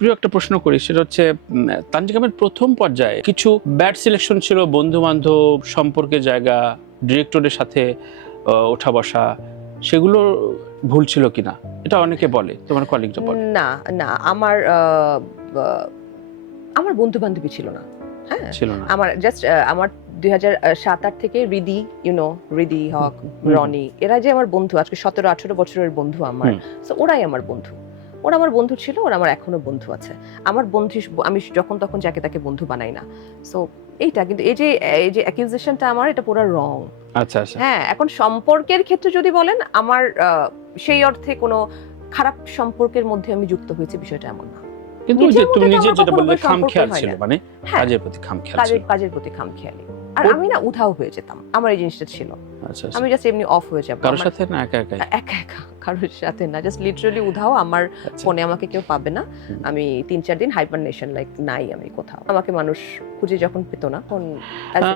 প্রিয় একটা প্রশ্ন করি, সেটা হচ্ছে তানজিকামের প্রথম পর্যায়ে কিছু ব্যাড সিলেকশন ছিল, বন্ধু বান্ধব, সম্পর্কের জায়গা, ডিরেক্টরের সাথে ওঠা বসা, সেগুলো ভুল ছিল কিনা, এটা অনেকে বলে, তোমার কলিগরা বলে। না না, আমার আমার বন্ধু বান্ধবী ছিল না। হ্যাঁ, ছিল না। আমার জাস্ট আমার 2007-8 থেকে রিদি হক, রনি, এরা যে আমার বন্ধু, আজকে 17-18 বছরের বন্ধু আমার। সো ওরাই আমার বন্ধু, ওরা আমার বন্ধু ছিল, ওরা আমার এখনো বন্ধু আছে। আমার বন্ধু আমি যখন তখন যাকে তাকে বন্ধু বানাই না। সো এইটা কিন্তু এই যে অ্যাকিউজেশনটা আমার, এটা পুরো রং। আচ্ছা আচ্ছা। হ্যাঁ, এখন সম্পর্কের ক্ষেত্রে যদি বলেন, আমার সেই অর্থে কোনো খারাপ সম্পর্কের মধ্যে আমি যুক্ত হয়েছে বিষয়টা এমন না। কিন্তু ওই যে তুমি নিজে যেটা বললে, সম্পর্ক খামখেয়াল হয় ছিল, না। মানে হ্যাঁ, কাজের প্রতি খামখেয়াল ছিল। কাজের প্রতি খামখেয়ালি। আর আমি না উধাও হয়ে যেতাম, আমার এই জিনিসটা ছিল। আচ্ছা আমি আচ্ছা। জাস্ট এমনি অফ হয়ে যাব। কারোর সাথে না, একা একাই? একা একা, কারোর সাথে না, জাস্ট লিটারালি উধাও। আমার আচ্ছা। ফোনে আমাকে কেউ পাবে না। আমি 3-4 দিন হাইবারনেশন, লাইক নাই আমি কোথাও। আমাকে মানুষ খুঁজে যখন পেতো না, তখন